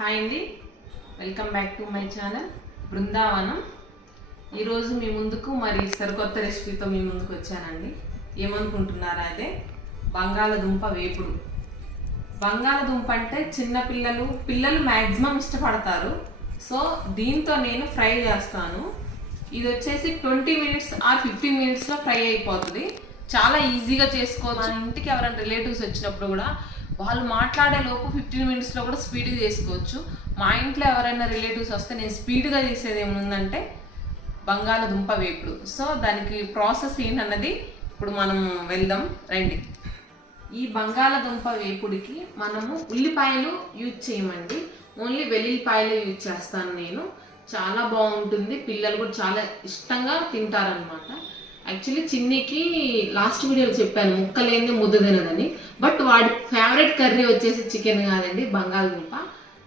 Hi అండి, welcome back to my channel Brindavanam. ఈరోజు మీ ముందుకు మరి సరికొత్త రెసిపీతో మీ ముందుకు వచ్చానండి. ఏమనుకుంటున్నారా? అదే బంగాళదుంప వేపుడు. బంగాళదుంప అంటే పిల్లలు మ్యాక్సిమం ఇష్టపడతారు. సో దీంతో నేను ఫ్రై చేస్తాను. ఇది వచ్చేసి 20 మినిట్స్ ఆర్ 15 మినిట్స్లో ఫ్రై అయిపోతుంది. చాలా ఈజీగా చేసుకోవచ్చు. మన ఇంటికి ఎవరైనా రిలేటివ్స్ వచ్చినప్పుడు కూడా వాళ్ళు మాట్లాడే లోపు 15 మినిట్స్లో కూడా స్పీడ్గా చేసుకోవచ్చు. మా ఇంట్లో ఎవరైనా రిలేటివ్స్ వస్తే నేను స్పీడ్గా చేసేది ఏముందంటే బంగాళదుంప వేపుడు. సో దానికి ప్రాసెస్ ఏంటన్నది ఇప్పుడు మనం వెళ్దాం రండి. ఈ బంగాళదుంప వేపుడికి మనము ఉల్లిపాయలు యూజ్ చేయమండి, ఓన్లీ వెల్లుల్లిపాయలు యూజ్ చేస్తాను నేను. చాలా బాగుంటుంది, పిల్లలు కూడా చాలా ఇష్టంగా తింటారనమాట. యాక్చువల్లీ చిన్నికి లాస్ట్ వీడియోలో చెప్పాను ముక్కలేని ముద్ద తినదని. బట్ వాడి ఫేవరెట్ కర్రీ వచ్చేసి చికెన్ కాదండి, బంగాళదుంప.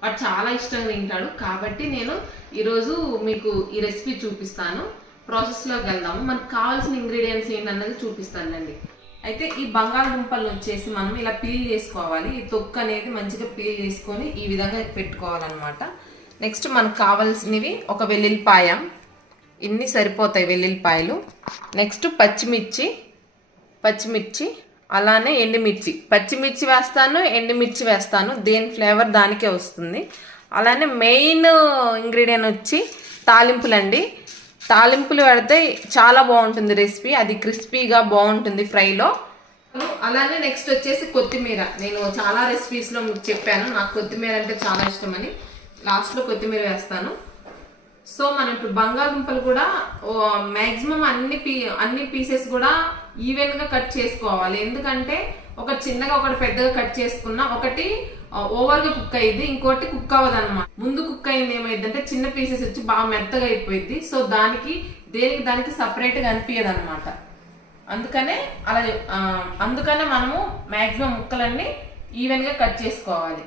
వాడు చాలా ఇష్టంగా తింటాడు. కాబట్టి నేను ఈరోజు మీకు ఈ రెసిపీ చూపిస్తాను. ప్రాసెస్లోకి వెళ్దాము. మనకు కావాల్సిన ఇంగ్రీడియంట్స్ ఏంటన్నది చూపిస్తానండి. అయితే ఈ బంగాళదుంపలు వచ్చేసి మనం ఇలా పీల్ చేసుకోవాలి. ఈ తొక్కు అనేది మంచిగా పీల్ చేసుకొని ఈ విధంగా పెట్టుకోవాలన్నమాట. నెక్స్ట్ మనకు కావాల్సినవి ఒక వెల్లుల్లిపాయ, ఇన్ని సరిపోతాయి వెల్లుల్లిపాయలు. నెక్స్ట్ పచ్చిమిర్చి అలానే ఎండుమిర్చి. పచ్చిమిర్చి వేస్తాను, ఎండుమిర్చి వేస్తాను, దేని ఫ్లేవర్ దానికే వస్తుంది. అలానే మెయిన్ ఇంగ్రీడియంట్ వచ్చి తాలింపులండి. తాలింపులు పెడితే చాలా బాగుంటుంది రెసిపీ, అది క్రిస్పీగా బాగుంటుంది ఫ్రైలో. అలానే నెక్స్ట్ వచ్చేసి కొత్తిమీర. నేను చాలా రెసిపీస్లో మీకు చెప్పాను నాకు కొత్తిమీర అంటే చాలా ఇష్టమని. లాస్ట్లో కొత్తిమీర వేస్తాను. సో మనం ఇప్పుడు బంగాళదుంపలు కూడా మ్యాక్సిమం అన్ని పీసెస్ కూడా ఈవెన్గా కట్ చేసుకోవాలి. ఎందుకంటే ఒకటి చిన్నగా ఒకటి పెద్దగా కట్ చేసుకున్నా ఒకటి ఓవర్గా కుక్ అయ్యింది, ఇంకోటి కుక్ అవ్వదు అనమాట. ముందు కుక్ అయింది ఏమైంది అంటే చిన్న పీసెస్ వచ్చి బాగా మెత్తగా అయిపోయింది. సో దానికి సపరేట్గా అనిపించదు అనమాట. అందుకనే మనము మ్యాక్సిమం ముక్కలన్నీ ఈవెన్గా కట్ చేసుకోవాలి.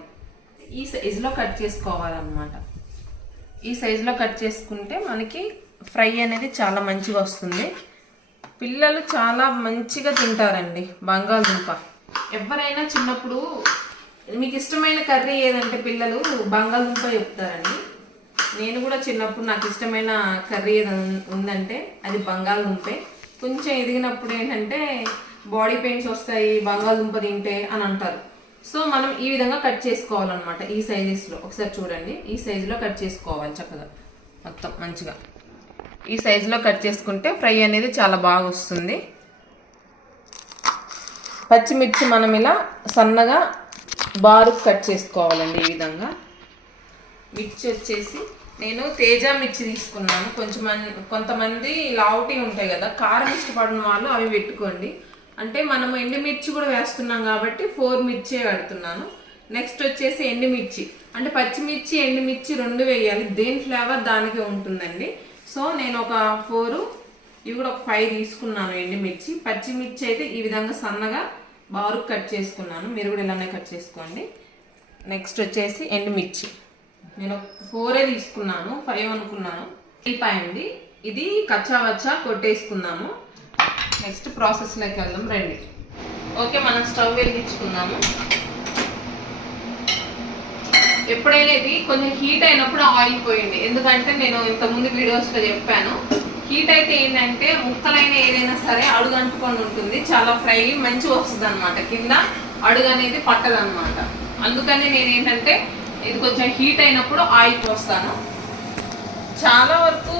ఈ సైజులో కట్ చేసుకోవాలన్నమాట. ఈ సైజులో కట్ చేసుకుంటే మనకి ఫ్రై అనేది చాలా మంచిగా వస్తుంది. పిల్లలు చాలా మంచిగా తింటారండి బంగాళదుంప. ఎవరైనా చిన్నప్పుడు మీకు ఇష్టమైన కర్రీ ఏదంటే పిల్లలు బంగాళదుంప చెప్తారండి. నేను కూడా చిన్నప్పుడు నాకు ఇష్టమైన కర్రీ ఏది ఉందంటే అది బంగాళదుంపే. కొంచెం ఎదిగినప్పుడు ఏంటంటే బాడీ పెయిన్స్ వస్తాయి బంగాళదుంప తింటే అని అంటారు. సో మనం ఈ విధంగా కట్ చేసుకోవాలన్నమాట. ఈ సైజెస్లో ఒకసారి చూడండి, ఈ సైజులో కట్ చేసుకోవాలి చక్కగా మొత్తం మంచిగా. ఈ సైజులో కట్ చేసుకుంటే ఫ్రై అనేది చాలా బాగా వస్తుంది. పచ్చిమిర్చి మనం ఇలా సన్నగా బారుకు కట్ చేసుకోవాలండి. ఈ విధంగా మిర్చి వచ్చేసి నేను తేజ మిర్చి తీసుకున్నాను. కొంతమంది లావుటీ ఉంటాయి కదా, కారం ఇష్టపడిన వాళ్ళు అవి పెట్టుకోండి. అంటే మనం ఎండుమిర్చి కూడా వేస్తున్నాం కాబట్టి 4 మిర్చి పెడుతున్నాను. నెక్స్ట్ వచ్చేసి ఎండుమిర్చి, అంటే పచ్చిమిర్చి ఎండుమిర్చి 2 వేయాలి, దేని ఫ్లేవర్ దానికే ఉంటుందండి. సో నేను ఒక 4, ఇవి కూడా ఒక 5 తీసుకున్నాను ఎండుమిర్చి. పచ్చిమిర్చి అయితే ఈ విధంగా సన్నగా బారుకు కట్ చేసుకున్నాను, మీరు కూడా ఇలానే కట్ చేసుకోండి. నెక్స్ట్ వచ్చేసి ఎండుమిర్చి నేను 4 తీసుకున్నాను, 5 అనుకున్నాను. ఉల్లిపాయ అండి, ఇది కచ్చావచ్చా కొట్టేసుకున్నాము. నెక్స్ట్ ప్రాసెస్లోకి వెళ్దాం రండి. ఓకే, మనం స్టవ్ వెలిగించుకుందాము. ఎప్పుడైనా ఇది కొంచెం హీట్ అయినప్పుడు ఆయిల్ పోయండి. ఎందుకంటే నేను ఇంతకుముందు వీడియోస్లో చెప్పాను, హీట్ అయితే ఏంటంటే ముక్కలైనా ఏదైనా సరే అడుగు అంటుకొని ఉంటుంది, చాలా ఫ్రై మంచిగా వస్తుంది అనమాట, కింద అడుగు అనేది పట్టదు అనమాట. అందుకని నేను ఏంటంటే ఇది కొంచెం హీట్ అయినప్పుడు ఆయిల్ పోస్తాను. చాలా వరకు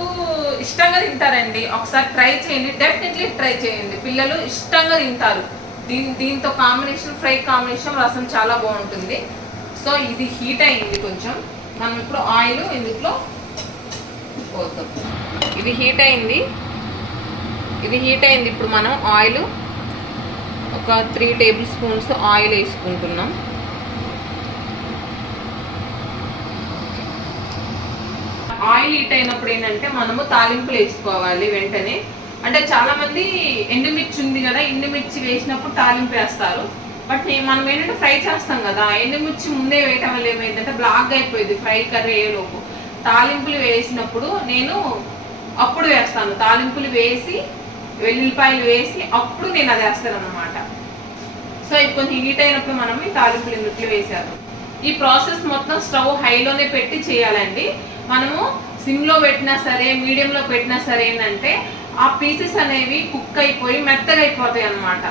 ఇష్టంగా తింటారండి. ఒకసారి ట్రై చేయండి, డెఫినెట్లీ ట్రై చేయండి, పిల్లలు ఇష్టంగా తింటారు. దీంతో కాంబినేషన్ ఫ్రై కాంబినేషన్ రసం చాలా బాగుంటుంది. సో ఇది హీట్ అయింది కొంచెం, మనం ఇప్పుడు ఆయిల్ ఇందులో పోతాం. ఇది హీట్ అయింది. ఇప్పుడు మనం ఆయిల్ ఒక 3 టేబుల్ స్పూన్స్ ఆయిల్ వేసుకుంటున్నాం. ఆయిల్ హీట్ అయినప్పుడు ఏంటంటే మనము తాలింపులు వేసుకోవాలి వెంటనే. అంటే చాలా మంది ఎండుమిర్చి ఉంది కదా, ఎండుమిర్చి వేసినప్పుడు తాలింపు వేస్తారు. బట్ మనం ఏంటంటే ఫ్రై చేస్తాం కదా, ఎండుమిర్చి ముందే వేయటం వల్ల ఏమైందంటే బ్లాక్గా అయిపోయింది ఫ్రై కర్రీ అయ్యేలోపు. తాలింపులు వేసినప్పుడు నేను అప్పుడు వేస్తాను, తాలింపులు వేసి వెల్లుల్లిపాయలు వేసి అప్పుడు నేను అది వేస్తాను అనమాట. సో ఇది కొంచెం హీట్ అయినప్పుడు మనం ఈ తాలింపులు ఇందులో వేసాను. ఈ ప్రాసెస్ మొత్తం స్టవ్ హైలోనే పెట్టి చేయాలండి. మనము సిమ్లో పెట్టినా సరే, మీడియంలో పెట్టినా సరే ఏంటంటే ఆ పీసెస్ అనేవి కుక్ అయిపోయి మెత్తగా అయిపోతాయి అన్నమాట.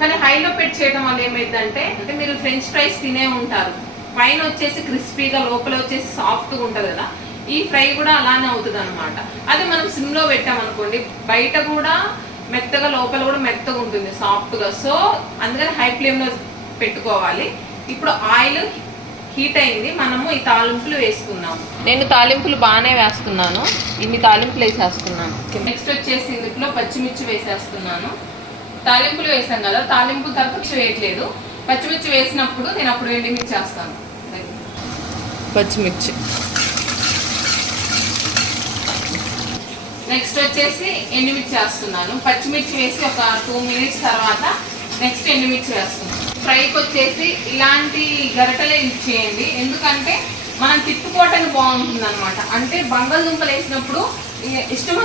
కానీ హైలో పెట్టి చేయడం వల్ల ఏమైందంటే మీరు ఫ్రెంచ్ ఫ్రైస్ తినే ఉంటారు, పైన వచ్చేసి క్రిస్పీగా లోపల వచ్చేసి సాఫ్ట్గా ఉంటుంది కదా, ఈ ఫ్రై కూడా అలానే అవుతుంది అనమాట. అది మనం సిమ్లో పెట్టామనుకోండి బయట కూడా మెత్తగా లోపల కూడా మెత్తగా ఉంటుంది సాఫ్ట్గా. సో అందుకని హై ఫ్లేమ్లో పెట్టుకోవాలి. ఇప్పుడు ఆయిల్ హీట్ అయింది, మనము ఈ తాలింపులు వేసుకున్నాము. నేను తాలింపులు బాగానే వేస్తున్నాను, ఇన్ని తాలింపులు వేసేస్తున్నాను. నెక్స్ట్ వచ్చేసి ఇందులో పచ్చిమిర్చి వేసేస్తున్నాను. తాలింపులు వేసాం కదా, తాలింపులు తరపు వేయట్లేదు, పచ్చిమిర్చి వేసినప్పుడు నేను అప్పుడు ఎండుమిర్చి వేస్తాను. పచ్చిమిర్చి నెక్స్ట్ వచ్చేసి ఎండుమిర్చి వేస్తున్నాను. పచ్చిమిర్చి వేసి ఒక 2 మినిట్స్ తర్వాత నెక్స్ట్ ఎండుమిర్చి వేస్తున్నాను. ఫ్రైకి వచ్చేసి ఇలాంటి గరిటెలే యూజ్ చేయండి, ఎందుకంటే మనం తిప్పుకోవటానికి బాగుంటుంది అనమాట. అంటే బంగాళదుంపలు వేసినప్పుడు ఇష్టం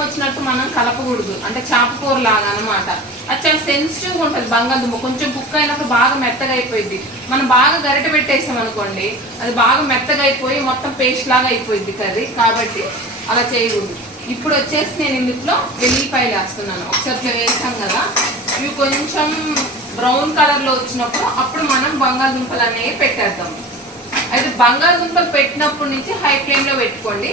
వచ్చినట్టు మనం కలపకూడదు, అంటే చేపకూర లాగా అనమాట. అది చాలా సెన్సిటివ్గా ఉంటుంది బంగాళదుంప, కొంచెం కుక్ అయినప్పుడు బాగా మెత్తగా అయిపోయింది. మనం బాగా గరిట పెట్టేసాం అనుకోండి అది బాగా మెత్తగా అయిపోయి మొత్తం పేస్ట్ లాగా అయిపోయింది కర్రీ, కాబట్టి అలా చేయకూడదు. ఇప్పుడు వచ్చేసి నేను ఇందులో వెల్లిపాయలు వేస్తున్నాను. ఒకసారి వేసాం కదా, ఇవి కొంచెం బ్రౌన్ కలర్లో వచ్చినప్పుడు అప్పుడు మనం బంగాళదుంపలు అనేవి పెట్టేద్దాం. అయితే బంగాళదుంపలు పెట్టినప్పటి నుంచి హై ఫ్లేమ్లో పెట్టుకోండి.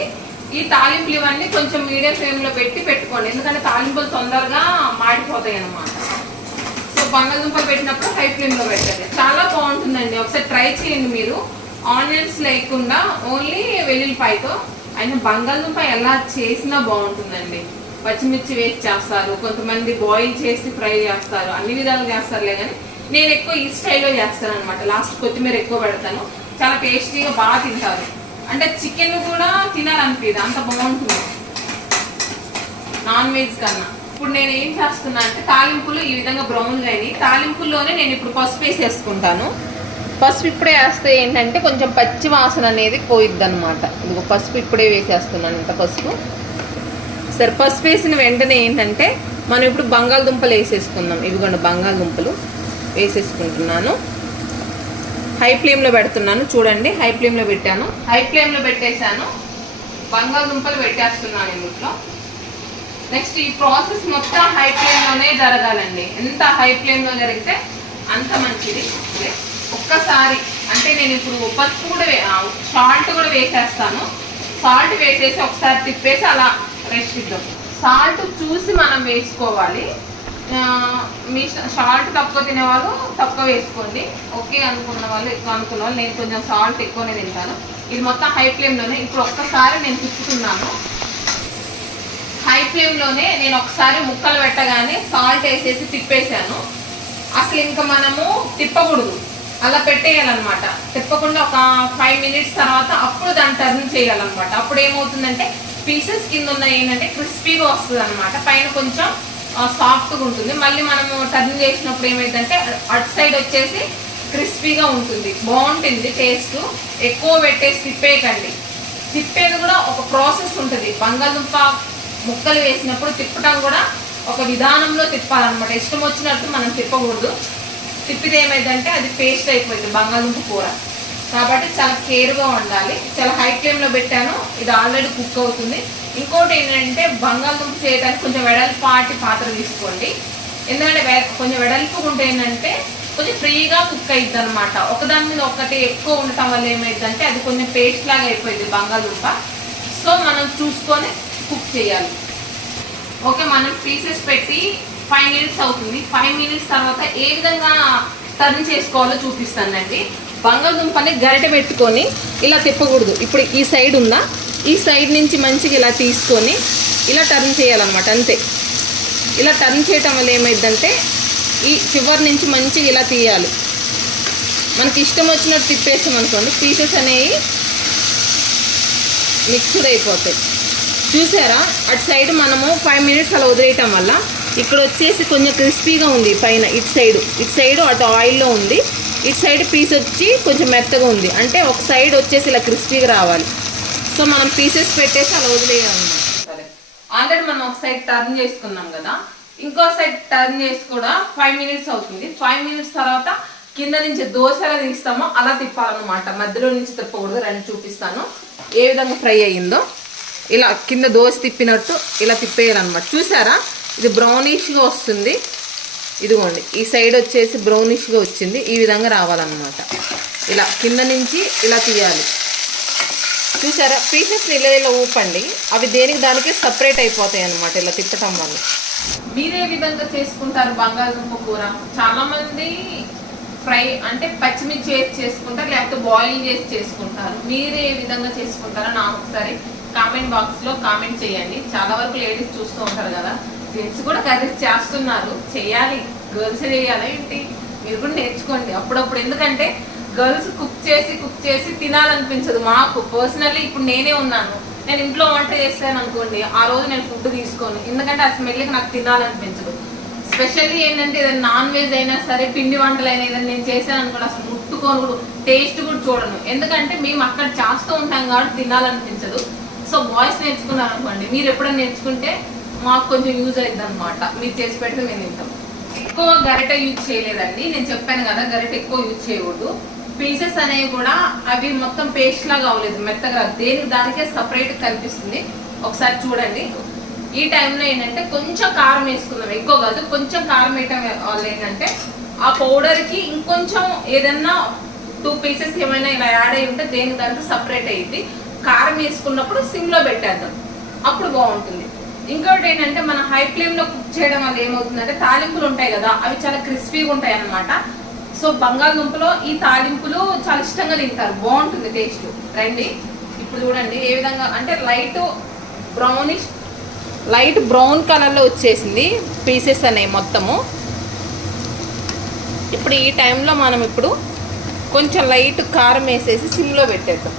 ఈ తాలింపులు ఇవన్నీ కొంచెం మీడియం ఫ్లేమ్లో పెట్టుకోండి, ఎందుకంటే తాలింపులు తొందరగా మాడిపోతాయి అన్నమాట. సో బంగాళదుంపలు పెట్టినప్పుడు హై ఫ్లేమ్లో పెట్టండి, చాలా బాగుంటుందండి. ఒకసారి ట్రై చేయండి మీరు, ఆనియన్స్ లేకుండా ఓన్లీ వెల్లుల్లిపాయతో. అయినా బంగాళదుంప ఎలా చేసినా బాగుంటుందండి. పచ్చిమిర్చి వేసి చేస్తారు, కొంతమంది బాయిల్ చేసి ఫ్రై చేస్తారు, అన్ని విధాలుగా చేస్తారులే, కానీ నేను ఎక్కువ ఈ స్టైల్లో చేస్తాను అనమాట. లాస్ట్ కొత్తిమీర ఎక్కువ పెడతాను, చాలా టేస్టీగా బాగా తింటారు. అంటే చికెన్ కూడా తినాలనిపించదు, అంత బాగుంటుంది నాన్ వెజ్ కన్నా. ఇప్పుడు నేను ఏం చేస్తున్నా అంటే తాలింపులు ఈ విధంగా బ్రౌన్గా అయినాయి, తాలింపుల్లోనే నేను ఇప్పుడు పసుపు వేసేసుకుంటాను. పసుపు ఇప్పుడే వేస్తే ఏంటంటే కొంచెం పచ్చి వాసన అనేది పోయిద్ది అనమాట. ఇదిగో పసుపు ఇప్పుడే వేసేస్తున్నాను, ఇంత పసుపు. సరే, పసుపు వేసిన వెంటనే ఏంటంటే మనం ఇప్పుడు బంగాళదుంపలు వేసేసుకుందాం. ఇదిగోండి బంగాళదుంపలు వేసేసుకుంటున్నాను. హై ఫ్లేమ్లో పెడుతున్నాను, చూడండి హై ఫ్లేమ్లో పెట్టాను. హై ఫ్లేమ్లో పెట్టేశాను, బంగాళదుంపలు పెట్టేస్తున్నాను ఇందులో. నెక్స్ట్ ఈ ప్రాసెస్ మొత్తం హై ఫ్లేమ్లోనే జరగాలండి. ఎంత హై ఫ్లేమ్లో జరిగితే అంత మంచిది. ఒక్కసారి అంటే నేను ఇప్పుడు పసుపు కూడా సాల్ట్ కూడా వేసేస్తాను. సాల్ట్ వేసేసి ఒకసారి తిప్పేసి అలా రెస్ట్ ఇద్దాం. సాల్ట్ చూసి మనం వేసుకోవాలి. మీ సాల్ట్ తక్కువ తినేవాళ్ళు తక్కువ వేసుకోండి, ఓకే అనుకున్న వాళ్ళు ఎక్కువ అనుకున్న వాళ్ళు. నేను కొంచెం సాల్ట్ ఎక్కువనే తింటాను. ఇది మొత్తం హై ఫ్లేమ్లోనే. ఇప్పుడు ఒక్కసారి నేను తిప్పుతున్నాను. హై ఫ్లేమ్లోనే నేను ఒకసారి ముక్కలు పెట్టగానే సాల్ట్ వేసేసి తిప్పేసాను. అసలు ఇంకా మనము తిప్పకూడదు, అలా పెట్టేయాలన్నమాట. తిప్పకుండా ఒక 5 మినిట్స్ తర్వాత అప్పుడు దాన్ని టర్న్ చేయాలన్నమాట. అప్పుడు ఏమవుతుందంటే పీసెస్ కింద ఉన్న ఏంటంటే క్రిస్పీగా వస్తుంది అనమాట, పైన కొంచెం సాఫ్ట్గా ఉంటుంది. మళ్ళీ మనము టర్న్ చేసినప్పుడు ఏమైందంటే అటు సైడ్ వచ్చేసి క్రిస్పీగా ఉంటుంది, బాగుంటుంది టేస్ట్. ఎక్కువ పెట్టేసి తిప్పేయకండి, తిప్పేది కూడా ఒక ప్రాసెస్ ఉంటుంది. బంగాళదుంప ముక్కలు వేసినప్పుడు తిప్పటం కూడా ఒక విధానంలో తిప్పాలన్నమాట, ఇష్టం వచ్చినట్టు మనం తిప్పకూడదు. తిప్పితే ఏమైందంటే అది పేస్ట్ అయిపోయింది బంగాళదుంప కూర, కాబట్టి చాలా కేర్గా ఉండాలి. చాలా హై ఫ్లేమ్లో పెట్టాను, ఇది ఆల్రెడీ కుక్ అవుతుంది. ఇంకోటి ఏంటంటే బంగాళదుంప చేయడానికి కొంచెం వెడల్పాటి పాత్ర తీసుకోండి, ఎందుకంటే కొంచెం వెడల్పుగా ఉంటే ఏంటంటే కొంచెం ఫ్రీగా కుక్ అవుతుంది అనమాట. ఒకదాని మీద ఒకటి ఎక్కువ ఉండటం వల్ల ఏమైందంటే అది కొంచెం పేస్ట్ లాగా అయిపోయింది బంగాళదుంప. సో మనం చూసుకొని కుక్ చేయాలి. ఓకే, మనం పీసెస్ పెట్టి 5 మినిట్స్ అవుతుంది. 5 మినిట్స్ తర్వాత ఏ విధంగా టర్న్ చేసుకోవాలో చూపిస్తానండి. బంగాళదుంపని గరిట పెట్టుకొని ఇలా తిప్పకూడదు. ఇప్పుడు ఈ సైడ్ ఉందా, ఈ సైడ్ నుంచి మంచిగా ఇలా తీసుకొని ఇలా టర్న్ చేయాలన్నమాట, అంతే. ఇలా టర్న్ చేయటం వల్ల ఏమైందంటే ఈ చివరి నుంచి మంచిగా ఇలా తీయాలి. మనకి ఇష్టం వచ్చినట్టు తిప్పేస్తాం అనుకోండి, పీసెస్ అనేవి మిక్స్డ్ అయిపోతాయి. చూసారా, అటు సైడ్ మనము 5 మినిట్స్ అలా వదిలేయటం వల్ల ఇక్కడ వచ్చేసి కొంచెం క్రిస్పీగా ఉంది పైన. ఇటు సైడ్ అటు ఆయిల్లో ఉంది, ఇటు సైడ్ పీస్ వచ్చి కొంచెం మెత్తగా ఉంది. అంటే ఒక సైడ్ వచ్చేసి ఇలా క్రిస్పీగా రావాలి. సో మనం పీసెస్ పెట్టేసి అలా వదిలేయాలన్నమాట. సరే, ఆల్రెడీ మనం ఒక సైడ్ టర్న్ చేసుకున్నాం కదా, ఇంకో సైడ్ టర్న్ చేసి కూడా 5 మినిట్స్ అవుతుంది. 5 మినిట్స్ తర్వాత కింద నుంచి దోశ ఎలా తీస్తామో అలా తిప్పాలన్నమాట, మధ్యలో నుంచి తిప్పకూడదు. రండి చూపిస్తాను ఏ విధంగా ఫ్రై అయ్యిందో. ఇలా కింద దోశ తిప్పినట్టు ఇలా తిప్పేయాలన్నమాట. చూసారా, ఇది బ్రౌనిష్గా వస్తుంది. ఇదిగోండి ఈ సైడ్ వచ్చేసి బ్రౌనిష్గా వచ్చింది. ఈ విధంగా రావాలన్నమాట. ఇలా కింద నుంచి ఇలా తీయాలి. చూసారా, పీసెస్ ఇలా ఊపండి, అవి దేనికి దానికే సపరేట్ అయిపోతాయి అన్నమాట ఇలా తిప్పటం వల్ల. మీరే విధంగా చేసుకుంటారు బంగాళదుంప కూర? చాలా మంది ఫ్రై అంటే పచ్చిమిర్చి వేసి చేసుకుంటారు, లేకపోతే బాయిల్ చేసి చేసుకుంటారు. మీరే ఏ విధంగా చేసుకుంటారో నాకు ఒకసారి కామెంట్ బాక్స్ లో కామెంట్ చేయండి. చాలా వరకు లేడీస్ చూస్తూ ఉంటారు కదా, జెంట్స్ కూడా కర్రీస్ చేస్తున్నారు. చేయాలి, గర్ల్స్ చేయాలి ఏంటి, మీరు కూడా నేర్చుకోండి అప్పుడప్పుడు. ఎందుకంటే గర్ల్స్ కుక్ చేసి తినాలనిపించదు మాకు. పర్సనల్లీ ఇప్పుడు నేనే ఉన్నాను, నేను ఇంట్లో వంట చేస్తాను అనుకోండి, ఆ రోజు నేను ఫుడ్ తీసుకోను, ఎందుకంటే ఆ స్మెల్కి నాకు తినాలనిపించదు. స్పెషల్లీ ఏంటంటే ఏదైనా నాన్ వెజ్ అయినా సరే, పిండి వంటలు అయినా ఏదైనా నేను చేశాను అనుకోండి, అసలు ముట్టుకొని కూడా టేస్ట్ కూడా చూడను. ఎందుకంటే మేము అక్కడ చేస్తూ ఉంటాం కాబట్టి తినాలనిపించదు. సో బాయ్స్ నేర్చుకున్నారు అనుకోండి, మీరు ఎప్పుడైనా నేర్చుకుంటే మాకు కొంచెం యూజ్ అవుతుంది అనమాట. మీరు చేసి పెడితే మేము తింటాం. ఎక్కువ గరిట యూజ్ చేయలేదండి, నేను చెప్పాను కదా గరిట ఎక్కువ యూజ్ చేయకూడదు. పీసెస్ అనేవి కూడా అవి మొత్తం పేస్ట్ లాగా అవ్వలేదు, మెత్తగా, దేనికి దానికే సపరేట్ కనిపిస్తుంది. ఒకసారి చూడండి. ఈ టైంలో ఏంటంటే కొంచెం కారం వేసుకుందాం, ఎక్కువ కాదు, కొంచెం కారం వేయటం వల్ల ఏంటంటే ఆ పౌడర్కి ఇంకొంచెం ఏదన్నా 2 పీసెస్ ఏమైనా ఇలా యాడ్ అయి ఉంటే దేనికి దానికి సపరేట్ అయ్యింది. కారం వేసుకున్నప్పుడు సిమ్లో పెట్టేద్దాం, అప్పుడు బాగుంటుంది. ఇంకోటి ఏంటంటే మనం హై ఫ్లేమ్లో కుక్ చేయడం వల్ల ఏమవుతుందంటే తాలింపులు ఉంటాయి కదా, అవి చాలా క్రిస్పీగా ఉంటాయి అన్నమాట. సో బంగాళదుంపలో ఈ తాలింపులు చాలా ఇష్టంగా తింటారు, బాగుంటుంది టేస్ట్. రండి ఇప్పుడు చూడండి ఏ విధంగా అంటే లైట్ బ్రౌన్ కలర్లో వచ్చేసింది పీసెస్ అనేవి మొత్తము. ఇప్పుడు ఈ టైంలో మనం ఇప్పుడు కొంచెం లైట్ కారం వేసేసి సిమ్లో పెట్టేద్దాం.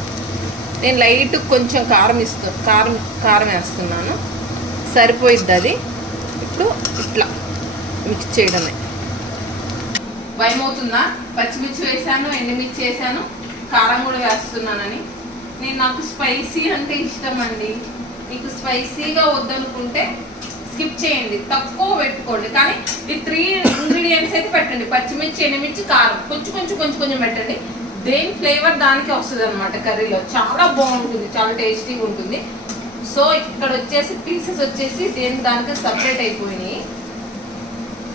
నేను లైట్ కొంచెం కారం వేస్తున్నాను, సరిపోయిద్ది అది. ఇప్పుడు ఇట్లా మిక్స్ చేయడమే. భయమవుతుందా? పచ్చిమిర్చి వేసాను, ఎండుమిర్చి వేసాను, కారం కూడా వేస్తున్నానని. నాకు స్పైసీ అంటే ఇష్టం అండి. మీకు స్పైసీగా వద్దనుకుంటే స్కిప్ చేయండి, తక్కువ పెట్టుకోండి. కానీ ఈ 3 ఇంగ్రీడియంట్స్ అయితే పెట్టండి, పచ్చిమిర్చి, ఎండుమిర్చి, కారం, కొంచెం పెట్టండి. దేని ఫ్లేవర్ దానికి వస్తుంది అనమాట కర్రీలో. చాలా బాగుంటుంది, చాలా టేస్టీగా ఉంటుంది. సో ఇక్కడ వచ్చేసి పీసెస్ వచ్చేసి దేని దానికి సపరేట్ అయిపోయినాయి.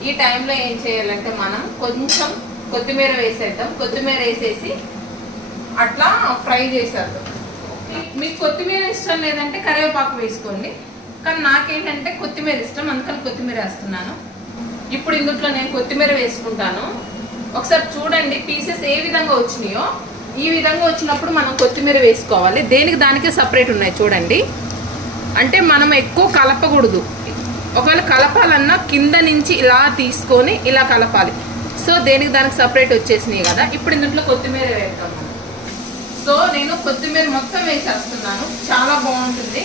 ఈ టైంలో ఏం చేయాలంటే మనం కొంచెం కొత్తిమీర వేసేద్దాం. కొత్తిమీర వేసేసి అట్లా ఫ్రై చేసేద్దాం. మీకు కొత్తిమీర ఇష్టం లేదంటే కరివేపాకు వేసుకోండి, కానీ నాకేంటంటే కొత్తిమీర ఇష్టం, అందుకని కొత్తిమీర వేస్తున్నాను. ఇప్పుడు ఇందులో నేను కొత్తిమీర వేసుకుంటాను. ఒకసారి చూడండి పీసెస్ ఏ విధంగా వచ్చినాయో, ఈ విధంగా వచ్చినప్పుడు మనం కొత్తిమీర వేసుకోవాలి. దేనికి దానికే సపరేట్ ఉన్నాయి చూడండి. అంటే మనం ఎక్కువ కలపకూడదు, ఒకవేళ కలపాలన్నా కింద నుంచి ఇలా తీసుకొని ఇలా కలపాలి. సో దేనికి దానికి సపరేట్ వచ్చేసినాయి కదా. ఇప్పుడు ఇందులో కొత్తిమీర వేద్దాం. సో నేను కొత్తిమీర మొత్తం వేసేస్తున్నాను, చాలా బాగుంటుంది,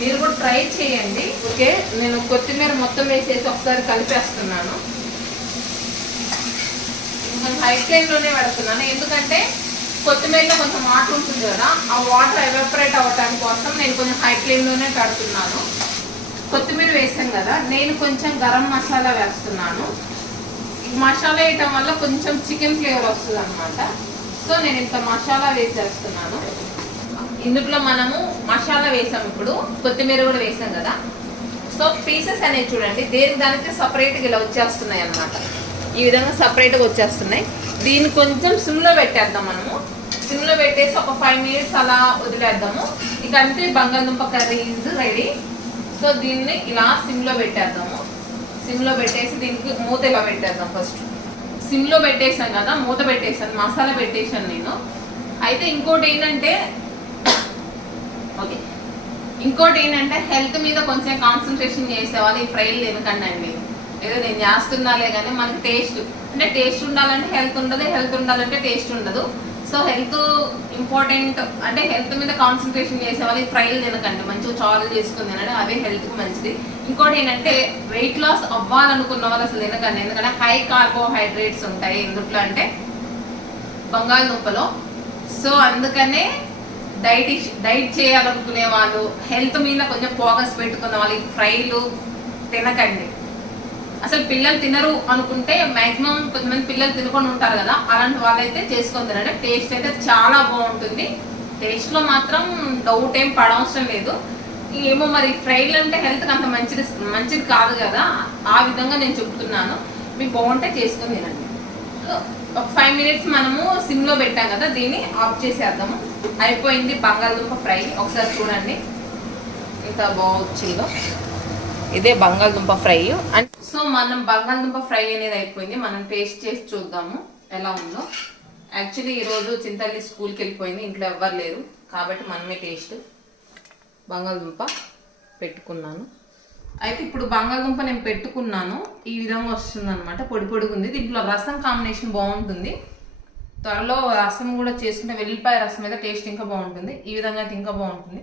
మీరు కూడా ట్రై చేయండి. ఓకే, నేను కొత్తిమీర మొత్తం వేసేసి ఒకసారి కలిపేస్తున్నాను. నేను హై ఫ్లేమ్లోనే పెడుతున్నాను, ఎందుకంటే కొత్తిమీరలో కొంచెం వాటర్ ఉంటుంది కదా, ఆ వాటర్ ఎవాపరేట్ అవ్వడానికి కోసం నేను కొంచెం హై ఫ్లేమ్లోనే పెడుతున్నాను. కొత్తిమీర వేసాను కదా, నేను కొంచెం గరం మసాలా వేస్తున్నాను. మసాలా వేయటం వల్ల కొంచెం చికెన్ ఫ్లేవర్ వస్తుంది అనమాట. సో నేను ఇంత మసాలా వేసేస్తున్నాను. ఇందులో మనము మసాలా వేసాం, ఇప్పుడు కొత్తిమీర కూడా వేసాం కదా. సో పీసెస్ అనేవి చూడండి దేనికి దానికి సపరేట్గా ఇలా వచ్చేస్తున్నాయి అన్నమాట. ఈ విధంగా సపరేట్గా వచ్చేస్తున్నాయి. దీన్ని కొంచెం సిమ్లో పెట్టేద్దాం. మనము సిమ్లో పెట్టేసి ఒక 5 minutes అలా వదిలేద్దాము. ఇక అంతే, బంగాళదుంప కర్రీ ఈజ్ రెడీ. సో దీన్ని ఇలా సిమ్లో పెట్టేద్దాము. సిమ్లో పెట్టేసి దీనికి మూత ఇలా పెట్టేద్దాం. ఫస్ట్ సిమ్లో పెట్టేసాను కదా, మూత పెట్టేసాను, మసాలా పెట్టేసాను నేను. అయితే ఇంకోటి ఏంటంటే హెల్త్ మీద కొంచెం కాన్సన్ట్రేషన్ చేసేవాళ్ళు ఈ ఫ్రైలు ఎందుకండి అండి. ఏదో నేను చేస్తున్నాలే కానీ మనకి టేస్ట్ ఉండాలంటే హెల్త్ ఉండదు, హెల్త్ ఉండాలంటే టేస్ట్ ఉండదు. సో హెల్త్ ఇంపార్టెంట్, అంటే హెల్త్ మీద కాన్సన్ట్రేషన్ చేసేవాళ్ళు ఈ ఫ్రైలు తినకండి, మంచిగా చాలు చేసుకుని తినండి, అవే హెల్త్కి మంచిది. ఇంకోటి ఏంటంటే వెయిట్ లాస్ అవ్వాలనుకున్న వాళ్ళు అసలు తినకండి, ఎందుకంటే హై కార్బోహైడ్రేట్స్ ఉంటాయి ఎందుట్లో అంటే బంగాళదుంపలో. సో అందుకనే డైట్ చేయాలనుకునే వాళ్ళు, హెల్త్ మీద కొంచెం ఫోకస్ పెట్టుకున్న వాళ్ళు ఈ ఫ్రైలు తినకండి. అసలు పిల్లలు తినరు అనుకుంటే మాక్సిమం కొంతమంది పిల్లలు తినకుండా ఉంటారు కదా, అలాంటి వాళ్ళైతే చేసుకొని తినండి. టేస్ట్ అయితే చాలా బాగుంటుంది. టేస్ట్లో మాత్రం డౌట్ ఏం పడవసరం లేదు. ఏమో మరి ఫ్రైలు అంటే హెల్త్కి అంత మంచిది కాదు కదా, ఆ విధంగా నేను చెప్తున్నాను. మీకు బాగుంటే చేసుకొని తినండి. ఒక 5 మినిట్స్ మనము సిమ్లో పెట్టాం కదా, దీన్ని ఆఫ్ చేసేద్దాము. అయిపోయింది బంగాళదుంప ఫ్రై. ఒకసారి చూడండి ఎంత బాగా వచ్చిందో. ఇదే బంగాళదుంప ఫ్రై. అండ్ సో మనం బంగాళదుంప ఫ్రై అనేది అయిపోయింది. మనం టేస్ట్ చేసి చూద్దాము ఎలా ఉందో. యాక్చువల్లీ ఈరోజు చింతల్లి స్కూల్కి వెళ్ళిపోయింది, ఇంట్లో ఎవ్వరు లేరు కాబట్టి మనమే టేస్ట్. బంగాళదుంప పెట్టుకున్నాను. అయితే ఇప్పుడు బంగాళదుంప నేను పెట్టుకున్నాను. ఈ విధంగా వస్తుంది అనమాట, పొడి పొడిగా ఉంది. దీంట్లో రసం కాంబినేషన్ బాగుంటుంది. త్వరలో రసం కూడా చేసుకుంటే వెల్లిపాయ రసం అయితే టేస్ట్ ఇంకా బాగుంటుంది. ఈ విధంగా అయితే ఇంకా బాగుంటుంది,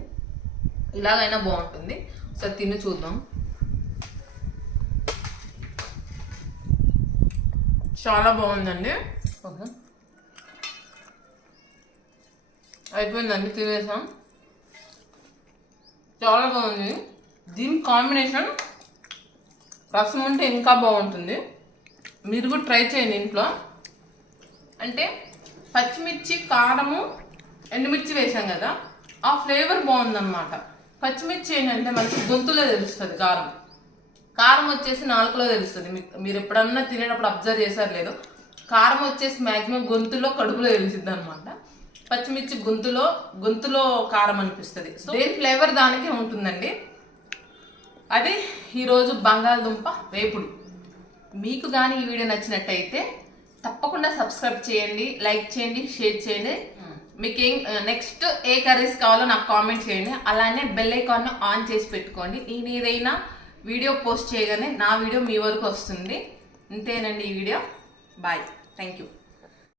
ఇలాగైనా బాగుంటుంది. ఒకసారి తిని చూద్దాం. చాలా బాగుందండి. ఓకే అయిపోయిందండి, తినేసాం. చాలా బాగుంది. దీని కాంబినేషన్ రసం ఉంటే ఇంకా బాగుంటుంది. మీరు కూడా ట్రై చేయండి ఇంట్లో. అంటే పచ్చిమిర్చి, కారము, ఎండుమిర్చి వేసాం కదా, ఆ ఫ్లేవర్ బాగుందన్నమాట. పచ్చిమిర్చి ఏంటంటే మనకి గొంతులో తెలుస్తుంది, కారం వచ్చేసి నాలుకలో తెలుస్తుంది. మీరు ఎప్పుడన్నా తినేటప్పుడు అబ్జర్వ్ చేశారు లేదు, కారం వచ్చేసి మ్యాక్సిమం గొంతులో, కడుపులో తెలిసిద్ది అనమాట. పచ్చిమిర్చి గొంతులో కారం అనిపిస్తుంది. సో దేని ఫ్లేవర్ దానికి ఉంటుందండి. అదే ఈరోజు బంగాళదుంప వేపుడు. మీకు కానీ ఈ వీడియో నచ్చినట్టయితే తప్పకుండా సబ్స్క్రైబ్ చేయండి, లైక్ చేయండి, షేర్ చేయండి. మీకు నెక్స్ట్ ఏ కర్రీస్ కావాలో నాకు కామెంట్ చేయండి. అలానే బెల్ ఐకాన్ ఆన్ చేసి పెట్టుకోండి. నేను ఏదైనా వీడియో పోస్ట్ చేయగానే నా వీడియో మీ వరకు వస్తుంది. అంతేనండి ఈ వీడియో. Bye, thank you.